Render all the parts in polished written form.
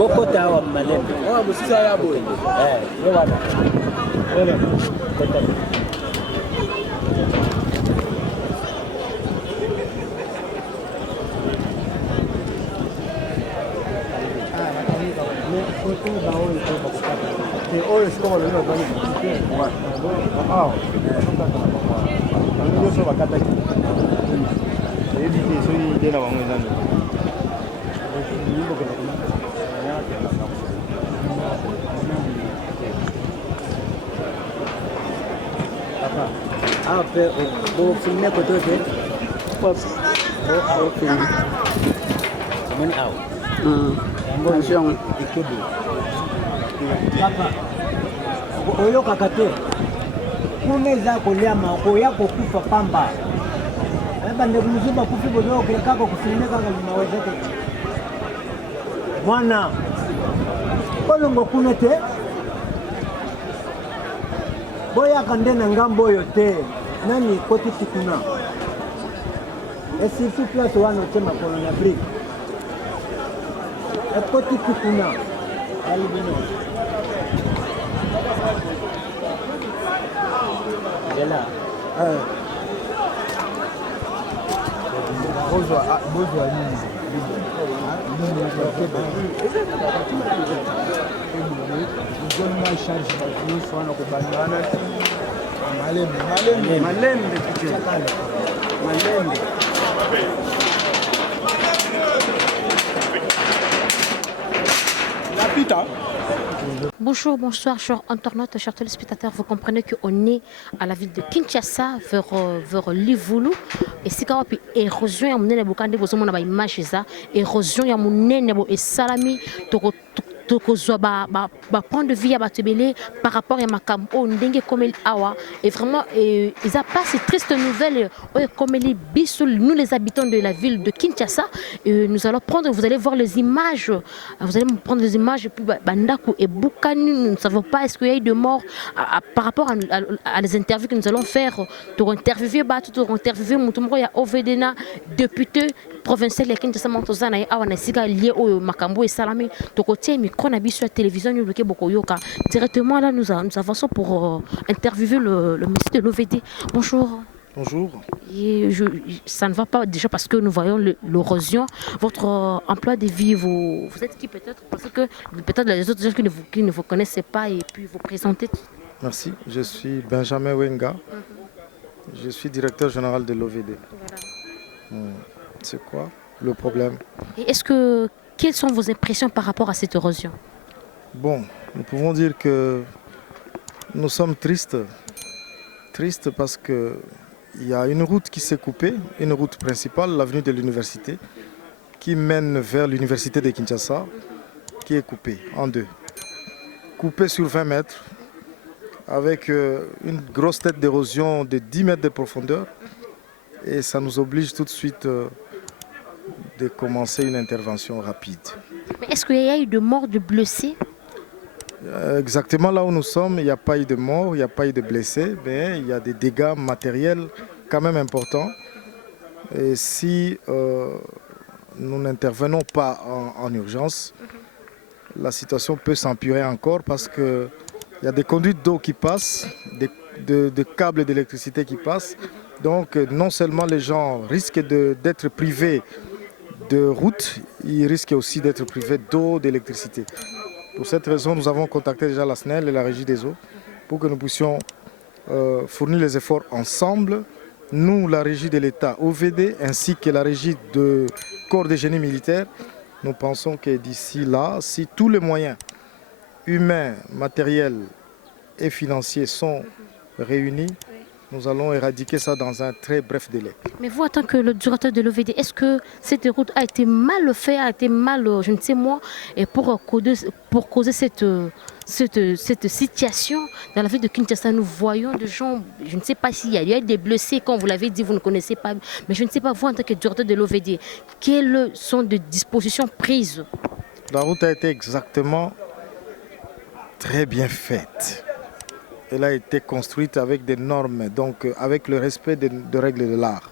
Bokota wa Malembe. Oh, Moussa ya boy. Yo wana. Wala. Oyo sikoyo lelo bani. Ah. Ndio so bakata. Ebi so yi dena wangu nani. Après, au filmer côté de pop, au film. Comment out? Attention. Papa, oyo kakate. Kuneza kolyama koya kokufa pamba. Bande kumzuba kufi bodo kako kufilme kanga limawezeka. Bwana. Kolongo kunete. Boya kandena ngambo yote. Nani koti tikuna. Et surtout place wano tema kolona brick. Et koti tikuna. Alibino. Là. Bonjour. Bonjour, bonsoir, chers internautes, chers téléspectateurs. Vous comprenez qu'on est à la ville de Kinshasa, vers Livulu. Et si vous avez érosion, il y a une image, érosion, il y a une salami, point de vie par rapport à Makambo, et vraiment, ils n'ont pas ces tristes nouvelles comme nous les habitants de la ville de Kinshasa. Nous allons prendre, vous allez voir les images, vous allez prendre les images, et puis Bandaku et Boukani, nous ne savons pas est-ce qu'il y a eu de morts par rapport à les interviews que nous allons faire. Pour interviewer Moutoumroya Ovedena, député provincial ya Kinshasa Montozana et awa nasika lié au Makambo et Salami to côté micro na bi sur la télévision nous le bokoyoka directement là nous avançons pour interviewer le ministre de l'OVD. Bonjour. Bonjour. Et ça ne va pas déjà parce que nous voyons l'érosion. Votre emploi de vie, vous êtes qui peut-être? Parce que peut-être les autres gens qui ne vous connaissent pas et puis vous présenter. Merci, je suis Benjamin Wenga. Je suis directeur général de l'OVD. Voilà. C'est quoi le problème? Et quelles sont vos impressions par rapport à cette érosion? Bon, nous pouvons dire que nous sommes tristes. Tristes parce qu'il y a une route qui s'est coupée, une route principale, l'avenue de l'université, qui mène vers l'université de Kinshasa, qui est coupée en deux. Coupée sur 20 mètres, avec une grosse tête d'érosion de 10 mètres de profondeur. Et ça nous oblige tout de suite de commencer une intervention rapide. Mais est-ce qu'il y a eu de morts, de blessés? Exactement là où nous sommes, il n'y a pas eu de morts, il n'y a pas eu de blessés, mais il y a des dégâts matériels quand même importants. Et si nous n'intervenons pas en urgence, la situation peut s'empirer encore parce qu'il y a des conduites d'eau qui passent, des câbles d'électricité qui passent. Donc non seulement les gens risquent d'être privés de route, ils risquent aussi d'être privés d'eau, d'électricité. Pour cette raison, nous avons contacté déjà la SNEL et la Régie des eaux pour que nous puissions fournir les efforts ensemble. Nous, la Régie de l'État OVD, ainsi que la Régie de Corps de génie militaire, nous pensons que d'ici là, si tous les moyens humains, matériels et financiers sont réunis, nous allons éradiquer ça dans un très bref délai. Mais vous, en tant que le directeur de l'OVD, est-ce que cette route a été mal faite, a été mal, je ne sais moi, et pour causer cette situation dans la ville de Kinshasa, nous voyons des gens, je ne sais pas s'il y a eu des blessés, comme vous l'avez dit, vous ne connaissez pas, mais je ne sais pas, vous, en tant que directeur de l'OVD, quelles sont les dispositions prises? La route a été exactement très bien faite. Elle a été construite avec des normes, donc avec le respect de règles de l'art.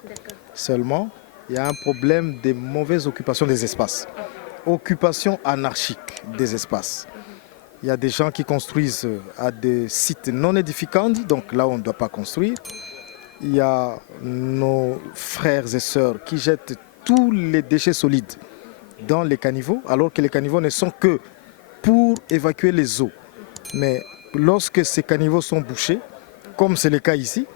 Seulement, il y a un problème de mauvaise occupation des espaces. occupation anarchique des espaces. Il y a des gens qui construisent à des sites non édificants, donc là on ne doit pas construire. Il y a nos frères et sœurs qui jettent tous les déchets solides dans les caniveaux, alors que les caniveaux ne sont que pour évacuer les eaux. Mais lorsque ces caniveaux sont bouchés, comme c'est le cas ici,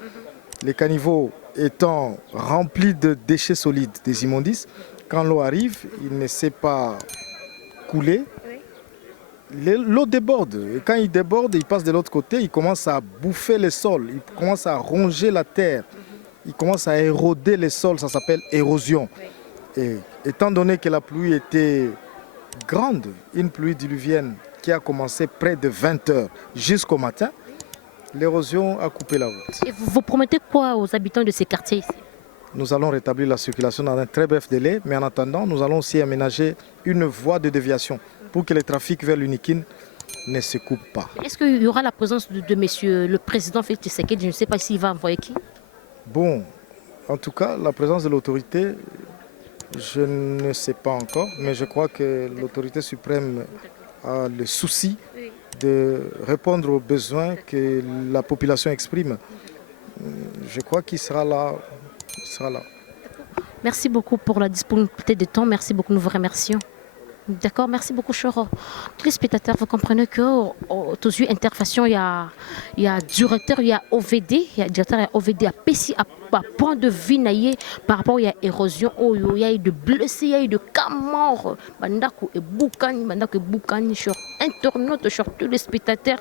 les caniveaux étant remplis de déchets solides, des immondices, quand l'eau arrive, il ne sait pas couler. L'eau déborde. Et quand il déborde, il passe de l'autre côté, il commence à bouffer les sols, il commence à ronger la terre, il commence à éroder les sols, ça s'appelle érosion. Et étant donné que la pluie était grande, une pluie diluvienne qui a commencé près de 20 heures jusqu'au matin, l'érosion a coupé la route. Et vous promettez quoi aux habitants de ces quartiers ici? Nous allons rétablir la circulation dans un très bref délai, mais en attendant, nous allons aussi aménager une voie de déviation pour que le trafic vers l'Unikine ne se coupe pas. Est-ce qu'il y aura la présence de monsieur le président Félix Tshisekedi? Je ne sais pas s'il va envoyer qui. Bon, en tout cas, la présence de l'autorité, je ne sais pas encore, mais je crois que l'autorité suprême a le souci de répondre aux besoins que la population exprime. Je crois qu'il sera là. Merci beaucoup pour la disponibilité de temps. Merci beaucoup, nous vous remercions. D'accord, merci beaucoup Choro. Tous les spectateurs, vous comprenez que aux yeux intervention, il y a directeur, il y a OVD, il y a directeur, il y a OVD, à PCI, à point de vue naïe par rapport à érosion, il y a eu de blessés, il y a eu de cas morts. Bandako et Boukani sur internaute, sur tous les spectateurs.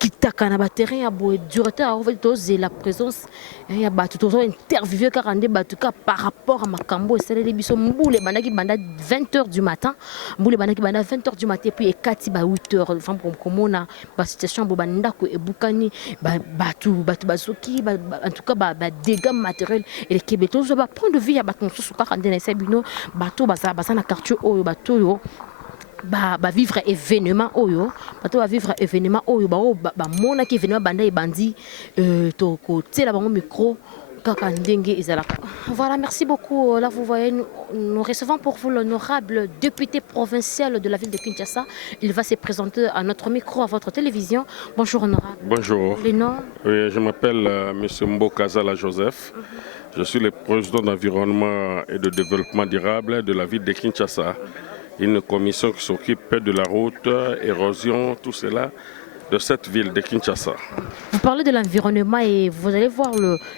Kita kana terrain boy directeur a la présence il y a toujours interviewé par rapport à Makambo et c'est les biso mboule bandaki banda 20h du matin mboule bandaki banda 20h du matin puis ekati ba 8h enfin comme on a ba situation bobanda ko e Boukani batu basoki en tout cas ba dégâts matériels et les Québécois ba point de vue ya bato sous ka ndena sabino bato baza na quartier oyo bato yo ba vivre événement oyo bato ba vivre événement oyo ba mona ki événement banda e bandi to ko tela bango micro kaka ndenge ezalaka. Voilà, merci beaucoup. Là vous voyez nous recevons pour vous l'honorable député provincial de la ville de Kinshasa. Il va se présenter à notre micro à votre télévision. Bonjour honorable. Bonjour. Le nom? Oui, je m'appelle monsieur Mbokazala Joseph. Je suis le président d'environnement et de développement durable de la ville de Kinshasa. Une commission qui s'occupe de la route, érosion, tout cela de cette ville de Kinshasa. Vous parlez de l'environnement et vous allez voir,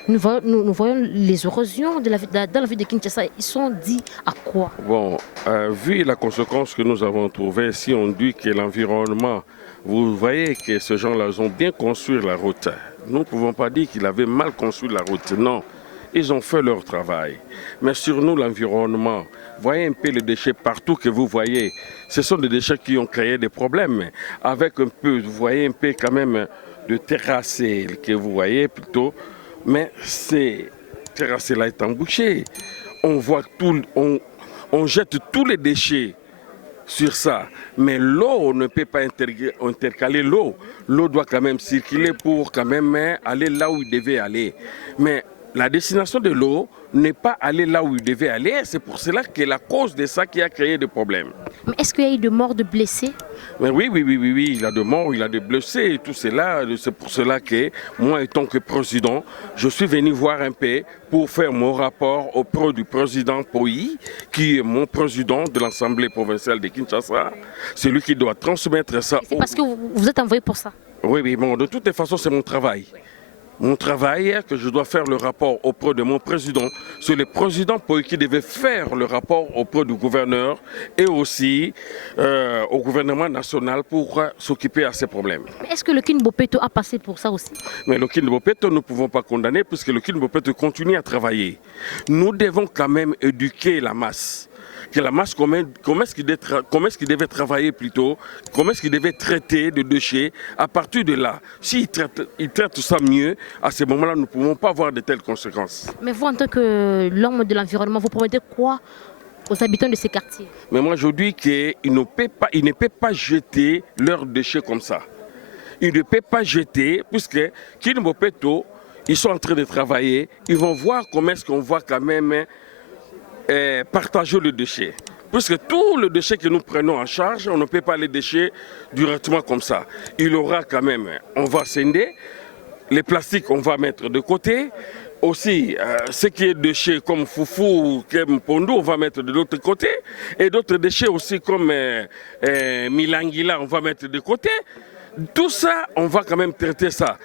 nous voyons les érosions dans la ville de Kinshasa. Ils sont dits à quoi? Bon, vu la conséquence que nous avons trouvée, si on dit que l'environnement, vous voyez que ces gens-là ont bien construit la route. Nous ne pouvons pas dire qu'ils avaient mal construit la route, non. Ils ont fait leur travail. Mais sur nous, l'environnement, voyez un peu les déchets partout que vous voyez. Ce sont des déchets qui ont créé des problèmes. Avec un peu, vous voyez un peu quand même de terrassés que vous voyez plutôt. Mais ces terrassés-là est embouchés. On voit tout, on jette tous les déchets sur ça. Mais l'eau ne peut pas intercaler l'eau. L'eau doit quand même circuler pour quand même aller là où il devait aller. Mais la destination de l'eau n'est pas aller là où il devait aller. C'est pour cela que la cause de ça qui a créé des problèmes. Mais est-ce qu'il y a eu de morts, de blessés? Mais oui, il a de morts, il a de blessés et tout cela. C'est pour cela que moi, étant que président, je suis venu voir un peu pour faire mon rapport auprès du président Poyi, qui est mon président de l'Assemblée provinciale de Kinshasa. C'est lui qui doit transmettre ça. C'est parce que vous êtes envoyé pour ça? Oui, bon, de toutes les façons, c'est mon travail. Mon travail, que je dois faire le rapport auprès de mon président, c'est le président Poyi qui devait faire le rapport auprès du gouverneur et aussi au gouvernement national pour s'occuper à ces problèmes. Mais est-ce que le Kin Bopeto a passé pour ça aussi? Mais le Kin Bopeto, nous ne pouvons pas condamner puisque le Kin Bopeto continue à travailler. Nous devons quand même éduquer la masse. Que la masse, comment est-ce qu'il devait travailler plutôt, comment est-ce qu'il devait traiter de déchets. À partir de là, s'il traite ça mieux, à ce moment-là, nous ne pouvons pas avoir de telles conséquences. Mais vous, en tant que l'homme de l'environnement, vous promettez quoi aux habitants de ces quartiers? Mais moi, je dis qu'ils ne peuvent pas jeter leurs déchets comme ça. Ils ne peuvent pas jeter, puisque Kin Bopeto, ils sont en train de travailler, ils vont voir comment est-ce qu'on va quand même partager le déchet. Puisque tout le déchet que nous prenons en charge, on ne peut pas les déchets directement comme ça. Il y aura quand même, on va scinder, les plastiques on va mettre de côté. Aussi, ce qui est déchets comme foufou ou comme pondou, on va mettre de l'autre côté. Et d'autres déchets aussi comme milangila, on va mettre de côté. Tout ça, on va quand même traiter ça.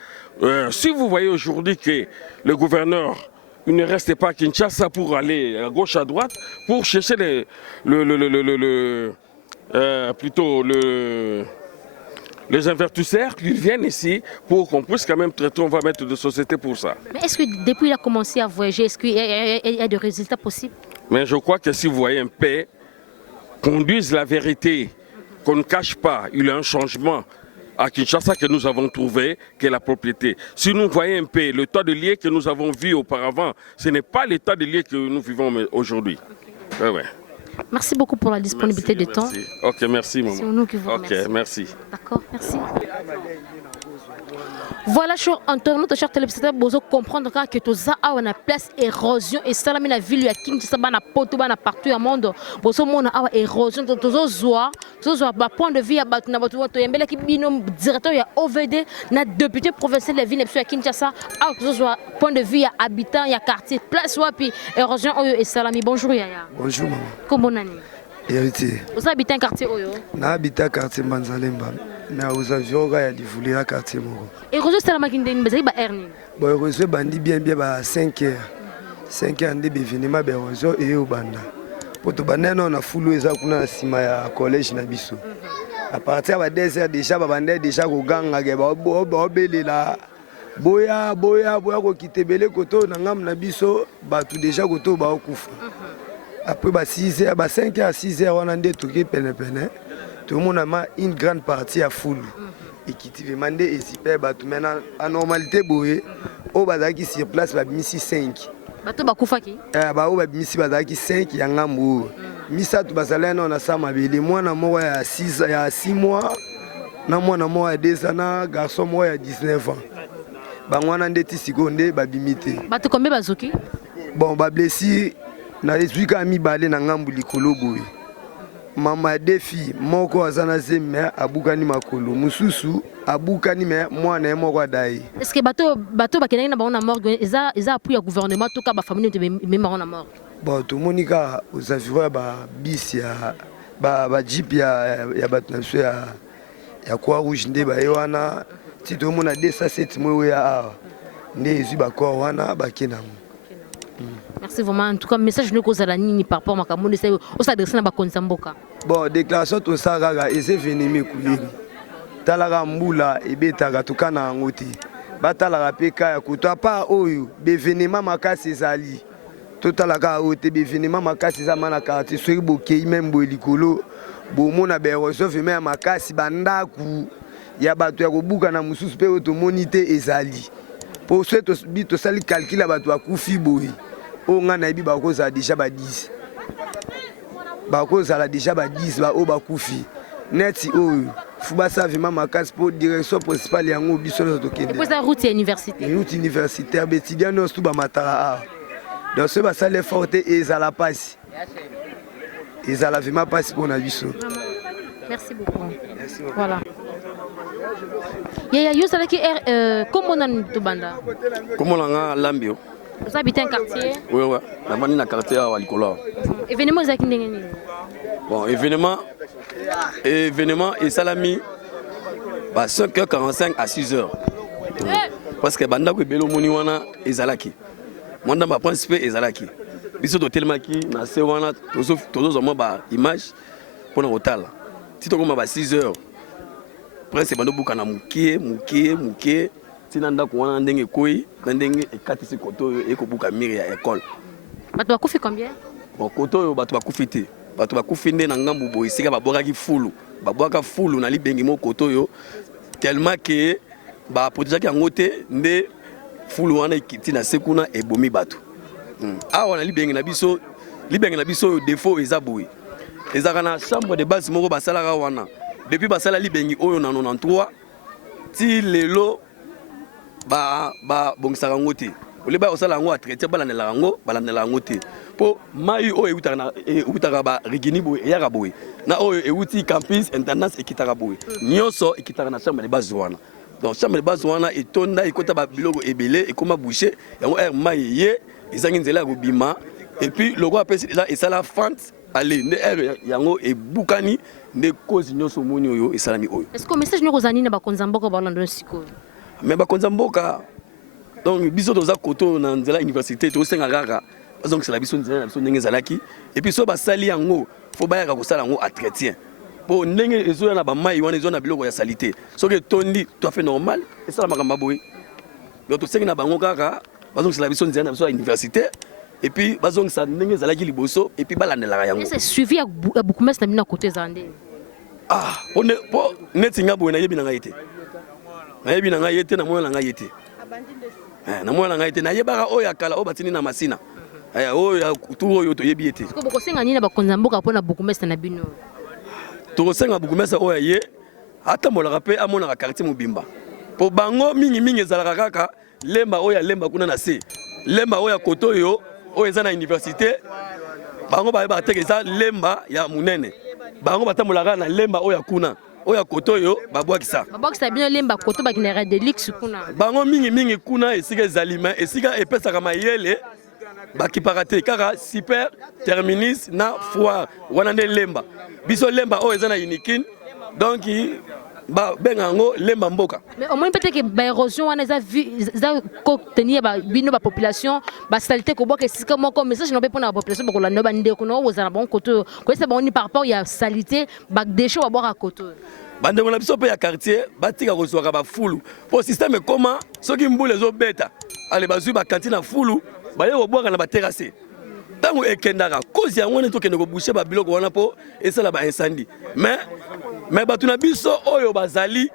Si vous voyez aujourd'hui que le gouverneur il ne reste pas à Kinshasa pour aller à gauche, à droite, pour chercher les invertisseurs qui viennent ici pour qu'on puisse quand même traiter, on va mettre de société pour ça. Mais est-ce que depuis qu'il a commencé à voyager, est-ce qu'il y a des résultats possibles? Mais je crois que si vous voyez un pays, qu'on dise la vérité, qu'on ne cache pas, il y a un changement à Kinshasa que nous avons trouvé, qui est la propriété. Si nous voyons un peu l'état de lieu que nous avons vu auparavant, ce n'est pas l'état de lieu que nous vivons aujourd'hui. Ouais, ouais. Merci beaucoup pour la disponibilité de temps. Ok, merci maman. C'est nous qui vous remercions. Ok, merci. D'accord, merci. Voilà, cher internaute, cher téléspectateur, vous comprendre que tout ça a une place érosion et ça la mina ville ya Kinshasa bana poto bana partout au monde. Vous mona a érosion tout zoa ba point de vue ya batu na batu to yembele ki bino directeur ya OVD na député provincial de la ville ya Kinshasa a tout zoa point de vue ya habitant ya quartier place wapi érosion oyo et salami. Bonjour yaya. Bonjour maman. Comment nani? Héritier. Vous habitez un quartier oyo? Na habita quartier Manzalemba. Mais aux avions il y a voulu la quartier moko. Et Roger Salamaki ndeni bazali ba erni. Bon Roger bandi bien ba 5h. 5h ndé événement ba Roger et au banda. Poto banda na fulu eza kuna sima ya collège na biso. À partir ba 2h déjà ba banda déjà ko ganga ke ba belela. Boya ko kitebele koto na ngam na biso ba tout déjà koto ba okufa. Après ba 6h ba 5h à 6h on a ndé toki pene. Tout le monde a une grande partie à full. Et qui te demande et si maintenant en normalité boye au bazaki sur place ba misi 5. Bato bakufa ki? Ba o ba misi bazaki 5 ya ngambo. Misa tu bazala na sama bele mwana mo ya 6 mois na mwana mo ya 2 ans na garçon mo ya 19 ans. Ba mwana ndeti seconde ba bimité. Bato combien bazoki? Bon ba blessé na ezwika mi balé na ngambo likolo boye. Mama defi moko azana zeme abukani makolo mususu abukani me mwana moko dai. Est-ce que bato bakena na bana morgue eza appui ya gouvernement to ka ba famille te même na morgue? Bon to monika aux avions ba bis ya ba jeep ya bato na so ya kwa rouge nde ba yoana ti to mona 207 mwe ya nde ezu ba kwa wana ba kenamu. Merci vraiment. En tout cas, message nous cause à la nini par rapport à Makamoune, c'est au s'adresser à Bakonsamboka. Bon, déclaration tout ça, et c'est venu Talaga Mboula et Betaga Tukana Angoti. Batala Peka, Kuta pas Oyo, Bevenema Makasi Zali. Totalaga Ote, Bevenema Makasi Zamana Karate, Suriboke, même Bolikolo, Bomona Beroso, Femé Makasi, Bandaku, Yabatu Yabuka na Mususpe, Automonite et Zali. Pour ce bito sali calcul à Batua Koufi Boy. On a déjà 10. Bakoza la déjà 10 ba o bakoufi. Neti o Fubasa vima makas pour direction principale yango biso na tokende. Pour sa route universitaire. Route universitaire betidiano stu ba matara. Donc ce ba sale forte et za la passe. Et za la vima passe pour na biso. Merci beaucoup. Merci. Voilà. Yaya yo sala ki comment on to banda? Comment on a Lambio? Vous habitez un quartier? Oui, oui. La bande na quartier à Walikolo. Événement zaki ndengeni? Bon, événement et salami bah 5h45 à 6h. Parce que banda ko belo moni wana ezalaki. Monda ba principe ezalaki. Biso to tellement ki na se wana tozo mo ba image pour na hotel. Si to koma ba 6h. Prince bando buka na mukie tinanda ko wana ndenge koi na ndenge ekatisi koto e ko buka mire ya école. Bato bakufi combien? Bon koto yo bato bakufi te. Bato bakufi nde na ngambu boy sika babwaka fulu. Babwaka fulu na libengi mo koto yo tellement que ba protéger yango te nde fulu wana ikiti na sekuna ebomi bato. Awa na libengi na biso défaut eza boy. Ezaka na chambre de base moko basalaka wana. Depuis basala libengi oyo na 93 ti lelo ba bongisaka ngo te. Oleba osala ngo a traiter balandela ngo te. po mai o eutaka ba rigini boy eyaka boy na o euti campus intendance ekitaka boy nyonso ekitaka na chambre de base wana. Donc chambre de base wana etonda ekota ba biloko ebele ekoma boucher yango mai ye ezangi nzela ya kobima et puis logo apesi là esala fente aller ne yango ebukani ne cause nyonso moni oyo esalami oyo. Est-ce que message nyoko zanini ba konzamboka ba lando siko? Mais ba konzamboka donc biso toza koto na nzela université to senga kaka donc c'est la biso nzela biso ndenge zalaki et puis so ba sali yango faut ba yaka ko sala yango entretien pour ndenge ezo na ba mai wana ezo na biloko ya salité so que tondi tout à fait normal et ça la makamba boy donc to senga na bango kaka donc c'est la biso nzela na biso université et puis bazong sa ndenge zalaki liboso et puis balandela yango. C'est suivi à beaucoup mais na bina côté zande. Ah pour netinga boy na yebi na ngaite. Na yebi na ngaite na mona na ngaite. Na mwana ngaite na yebaka oyo akala o batini na masina oyo tu oyo to yebi ete ko boko senga nini ba konzamboka pona bukumesa na bino to senga bukumesa oyo ye ata molaka pe amona ka quartier mobimba po bango mingi ezalaka kaka lemba oyo lemba kuna na se lemba oyo koto yo oyo eza na université bango ba tekeza lemba ya munene bango batamolaka na lemba oyo kuna oya koto yo babwakisa bino lemba koto bakinera de luxe kuna bango mingi kuna esika ezalima esika epesaka mayele bakipaka te kaka super terminus na foire wana nde lemba biso lemba oyo eza na unikin donc benga yango lemba mboka. Mais au moins peut-être que ba érosion wana za contenir ba bino ba population ba saleté ko boka esika moko message no pe pona ba population ba kolanda ba ndeko no ozana bon koto ko esa ba oni par rapport ya saleté ba déchets ba boka koto bande ngona biso pe ya quartier batika ko soka ba fulu po système comment soki mbule zo beta ale bazui ba cantine fulu ba yo boka na ba terrasse tango ekendaka cause ya ngone to kende ko boucher ba biloko wana po esala ba incendie mais batuna biso oyo bazali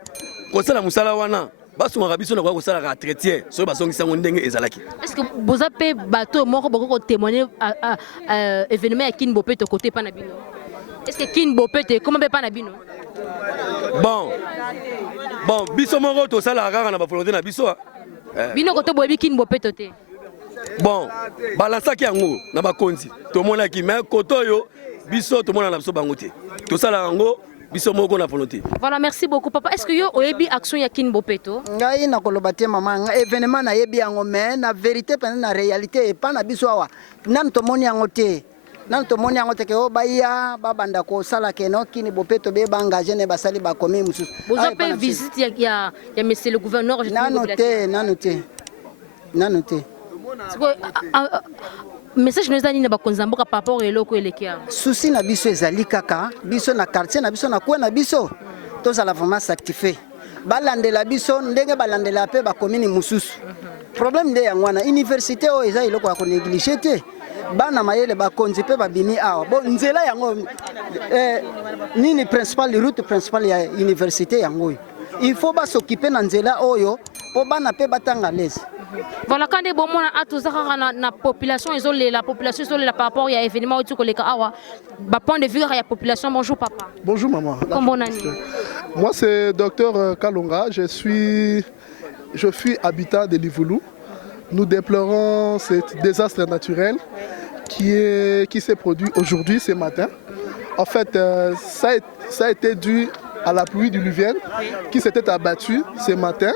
kosala musala wana basungaka biso na ko sala ka entretien so basongisa ngo ndenge ezalaki. Est-ce que vous avez bateau moko boko témoigner événement ya Kin Bopé to côté pa na bino? Est-ce que Kin Bopé te comment be pa na bino? Bon biso moko to sala kaka na ba volonté na biso bino koto boyebi Kin Bopé to te. Bon balasaki yango na bakonzi tomonaki mais koto yo biso tomona na biso bango te to sala yango biso moko na volonté. Voilà, merci beaucoup papa. Est-ce que yo oyebi action ya Kin Bopé to? Ngai na koloba te mama événement na yebi yango mais na vérité pe na réalité pa na biso awa nan to moni yango te. Nan to moni yango te ke o baya babanda ko sala ke no Kin Bopé to be ba engagé ne basali ba komi musu. Vous avez visite ya monsieur le gouverneur nanote. Message nous ani na bakonzamboka par rapport eloko elekia. Souci na biso ezali kaka, biso na quartier na biso na kwa na biso. Tozala vraiment satisfait. Balandela biso ndenge balandela pe ba commune mususu. Problème nde yango na université o eza eloko ya ko négliger te. Bana mayele ba konzi pe ba bini awa. Bon nzela yango nini principal route principale ya université yango. Il faut ba s'occuper na nzela oyo po bana pe batanga l'aise. Voilà, quand des bons à tout ça, la population isolée, la population isolée par rapport à l'événement où tu connais Awa, point de vue à la population. Bonjour papa. Bonjour maman. Comment on a dit? Moi c'est Dr Kalonga, je suis habitant de Livoulou. Nous déplorons ce désastre naturel qui s'est produit aujourd'hui, ce matin. En fait, ça a été dû à la pluie diluvienne qui s'était abattue ce matin.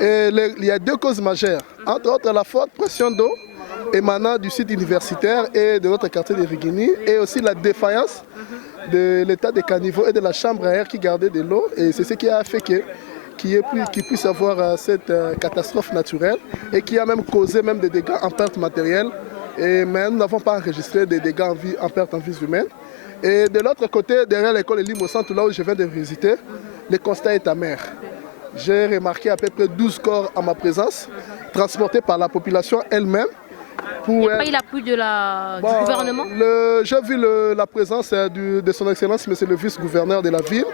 Et il y a deux causes majeures, entre autres la forte pression d'eau émanant du site universitaire et de notre quartier de Rigini, et aussi la défaillance de l'état des caniveaux et de la chambre à air qui gardait de l'eau. Et c'est ce qui a fait qu'il puisse avoir cette catastrophe naturelle et qui a même causé même des dégâts en perte matérielle. Et mais nous n'avons pas enregistré des dégâts en perte en vie humaine. Et de l'autre côté, derrière l'école Elim au centre, là où je viens de visiter, le constat est amer. J'ai remarqué à peu près 12 corps à ma présence, transportés par la population elle-même. Il n'y a pas eu l'appui du gouvernement? J'ai vu la présence de son Excellence, monsieur le vice-gouverneur de la ville,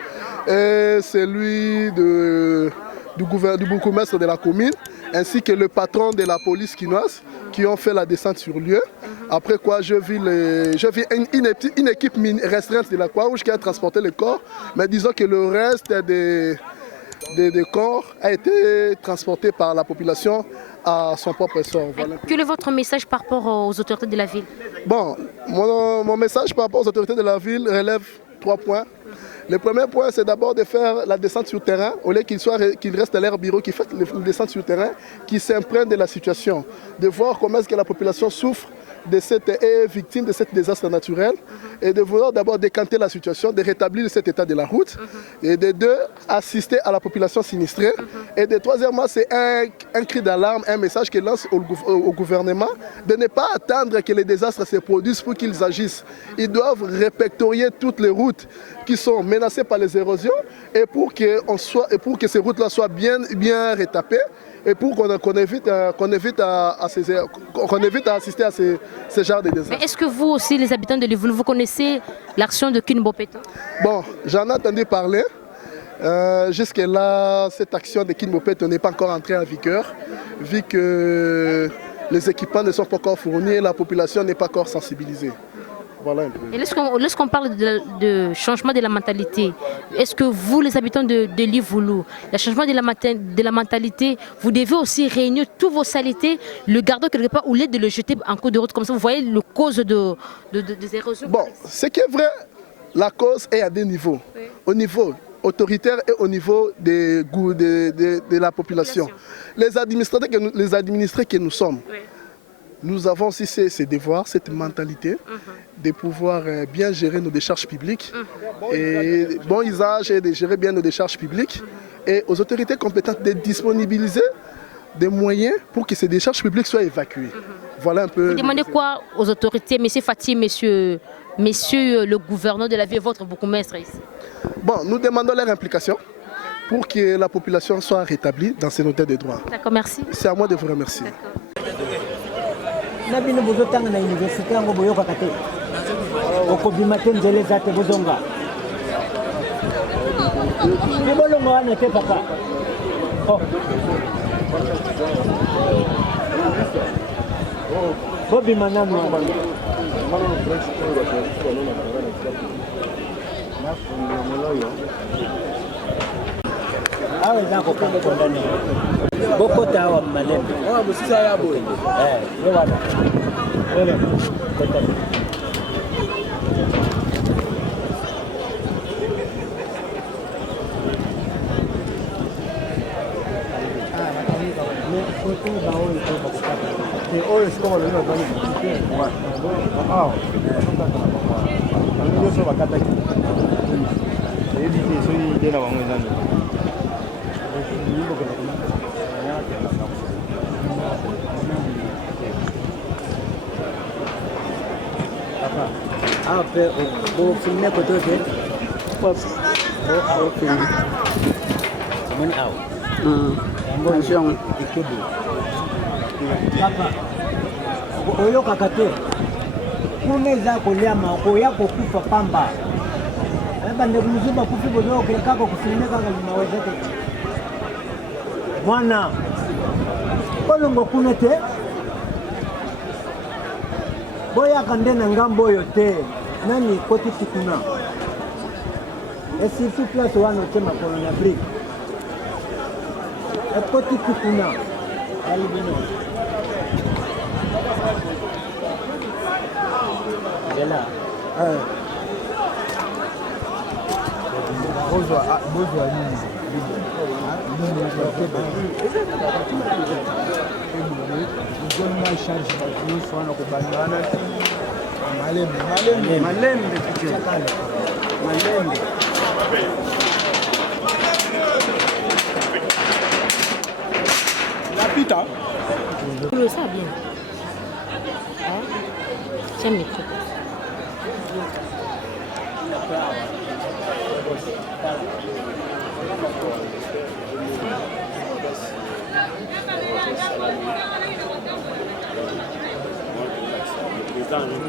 et celui du bourgmestre de la commune, ainsi que le patron de la police quinoise, qui ont fait la descente sur lieu. Après quoi, je vis une équipe restreinte de la Croix-Rouge qui a transporté le corps, mais disons que le reste des corps a été transporté par la population à son propre sort. Voilà. Quel est votre message par rapport aux autorités de la ville? Bon, mon message par rapport aux autorités de la ville relève 3 points. Le premier point, c'est d'abord de faire la descente sur le terrain, au lieu qu'il reste à leur bureau, qui fait une descente sur le terrain, qui s'imprègne de la situation, de voir comment est-ce que la population souffre est victime de ce désastre naturel et de vouloir d'abord décanter la situation, de rétablir cet état de la route et de deux, assister à la population sinistrée et de troisièmement, c'est un cri d'alarme, un message qu'il lance au gouvernement de ne pas attendre que les désastres se produisent pour qu'ils agissent. Ils doivent répertorier toutes les routes qui sont menacées par les érosions et pour que ces routes-là soient bien rétapées et pour qu'on évite à assister à ce genre de désastres. Mais est-ce que vous aussi, les habitants de Livulu, vous connaissez l'action de Kin Mbopeto? Bon, j'en ai entendu parler. Jusque-là, cette action de Kin Mbopeto n'est pas encore entrée en vigueur, vu que les équipements ne sont pas encore fournis et la population n'est pas encore sensibilisée. Voilà un peu. Et lorsqu'on parle de changement de la mentalité, est-ce que vous, les habitants de Livulu, le changement de la mentalité, vous devez aussi réunir toutes vos saletés, le garder quelque part ou l'aide de le jeter en cours de route, comme ça vous voyez le cause des érosions? Bon, ce qui est vrai, la cause est à deux niveaux. Oui. Au niveau autoritaire et au niveau de la population. Les administrés que nous sommes, oui. Nous avons aussi ces devoirs, cette mentalité de pouvoir bien gérer nos décharges publiques et bon usage et de gérer bien nos décharges publiques et aux autorités compétentes de disponibiliser des moyens pour que ces décharges publiques soient évacuées. Voilà un peu. Vous demandez quoi aux autorités, M. Fatih, monsieur le gouverneur de la ville, votre bourgmestre ici? Bon, nous demandons leur implication pour que la population soit rétablie dans ses notaires de droits. D'accord, merci. C'est à moi de vous remercier. Nabino bozotanga na université yango boyoka kate okobima te nzela eza te bozonga libolongo wana te papa bobima nanu awa eza kokondane bokota awa malembe bosisa ya boye ye wana ele kota oyo sikoyo lelo bali awa nyonso bakataki eyebi te soki ide na bango eza nini après au filmer côté de au filmer mon attention ikebu papa oyo kakate kuneza kuliama koya kokufa pamba bande kumzuba kufi bozo kaka kufilme kaka linaweza te mwana kolongo kunete boyaka nde na ngambo oyo te nani kotisi kuna esirtout place wana otie makolo na brique ekotisi kuna alibino ela bozwa nini charge nyonso wana kobandana malembe napita le ça bien tiens micro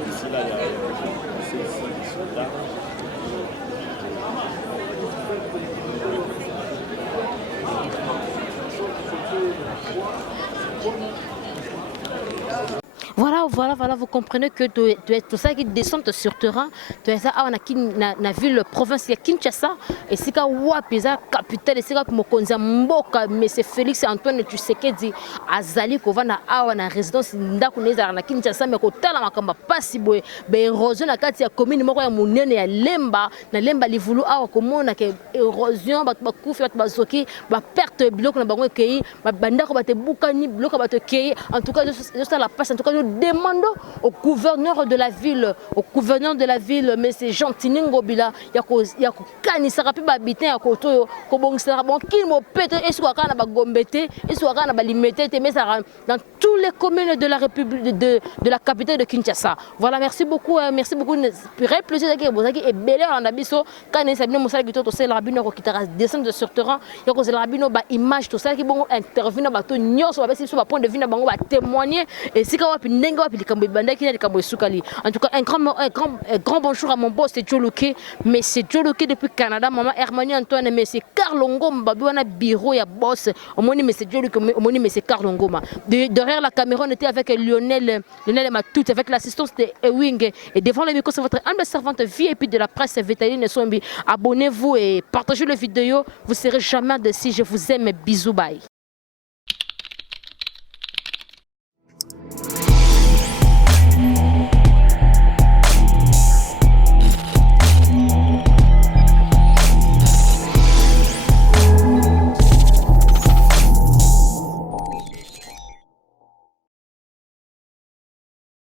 ici là il y a soldats. Voilà voilà, vous comprenez que tout ça qui descend sur terrain, tu as ça na ville province ya Kinshasa et c'est ka wapeza capitale c'est ka mokonza mboka mais c'est Félix Antoine Tshisekedi azali ko vana awa na résidence ndako neza na Kinshasa mais ko tala makamba pasi boye be érosion na kati ya commune moko ya munene ya Lemba na Lemba livulu awa ko mona ke érosion ba kufi ba bazoki ba perte biloko na bango kei ba bandako ba te bukani biloko ba te kei en tout cas je la passe en tout cas nous demandons au gouverneur de la ville mais c'est gentil Ngobila yako kanisa kapi ba habitant ya koto ko bongisa bon ki mo pete eswa kana ba gombete eswa kana ba limité mais ça dans tous les communes de la République de la capitale de Kinshasa. Voilà, merci beaucoup très plaisir que vous avez belé en abisso quand ça bien mosala gito to c'est la rabino qui t'a descendre sur terrain yako c'est la rabino ba image to ça qui bon intervenir ba to nyonso ba si ba point de vue na bango ba témoigner et si ka wapi ndenga wapi likambo banda ki na likambo sukali. En tout cas un grand bonjour à mon boss c'est Joloké mais c'est Joloké depuis Canada maman Hermanie Antoine mais c'est Carlongo Mbabiwana bureau ya boss omoni mais c'est Joloké omoni mais c'est Carlongo derrière la caméra on était avec Lionel Matout avec l'assistance de Ewing et devant le micro c'est votre humble servante VIP de la presse Vétaline Sombi. Abonnez-vous et partagez la vidéo, vous serez jamais déçus. Je vous aime, bisous, bye.